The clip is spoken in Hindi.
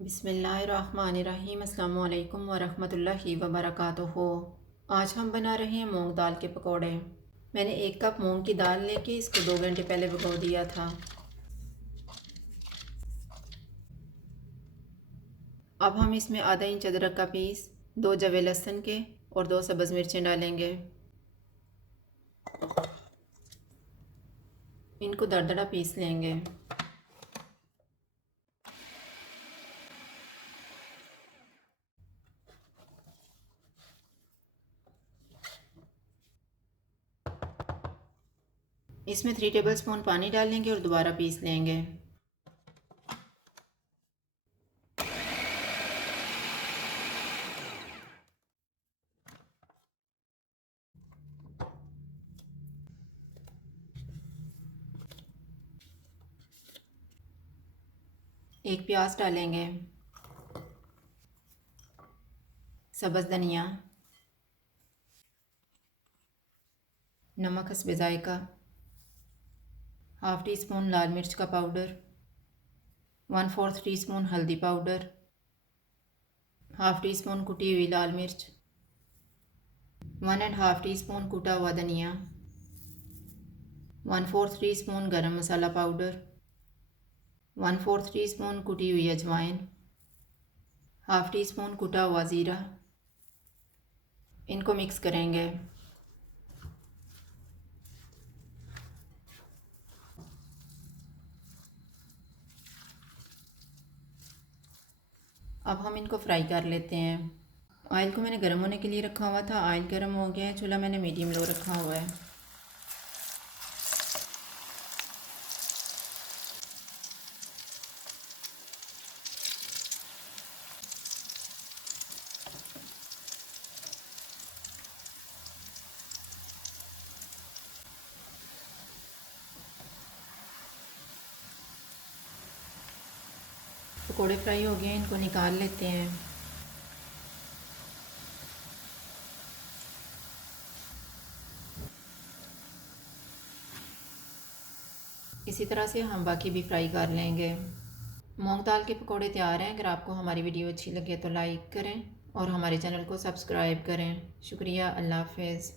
बिस्मिल्लाहिर्रहमानिर्रहीम। अस्सलामु अलैकुम वरहमतुल्लाहि वबरकातुहू। आज हम बना रहे हैं मूंग दाल के पकौड़े। मैंने 1 कप मूंग की दाल लेके इसको 2 घंटे पहले भिगो दिया था। अब हम इसमें आधा इंच अदरक का पीस, 2 जवे लहसुन के और 2 सब्ज़ मिर्चें डालेंगे। इनको दरदरा पीस लेंगे। इसमें 3 टेबलस्पून पानी डालेंगे और दोबारा पीस लेंगे। एक प्याज डालेंगे, सब्ज़ धनिया, नमक हस्बे ज़ायका, हाफ़ टी स्पून लाल मिर्च का पाउडर, 1/4 टीस्पून हल्दी पाउडर, हाफ़ टी स्पून कुटी हुई लाल मिर्च, 1.5 टीस्पून कुटा हुआ धनिया, 1/4 टीस्पून गरम मसाला पाउडर, 1/4 टीस्पून कुटी हुई अजवाइन, हाफ़ टी स्पून कुटा हुआ ज़ीरा। इनको मिक्स करेंगे। अब हम इनको फ्राई कर लेते हैं। ऑयल को मैंने गर्म होने के लिए रखा हुआ था। ऑयल गर्म हो गया है। चूल्हा मैंने मीडियम लो रखा हुआ है। पकोड़े फ्राई हो गए हैं, इनको निकाल लेते हैं। इसी तरह से हम बाकी भी फ्राई कर लेंगे। मूंग दाल के पकोड़े तैयार हैं। अगर आपको हमारी वीडियो अच्छी लगे तो लाइक करें और हमारे चैनल को सब्सक्राइब करें। शुक्रिया। अल्लाह हाफ़िज़।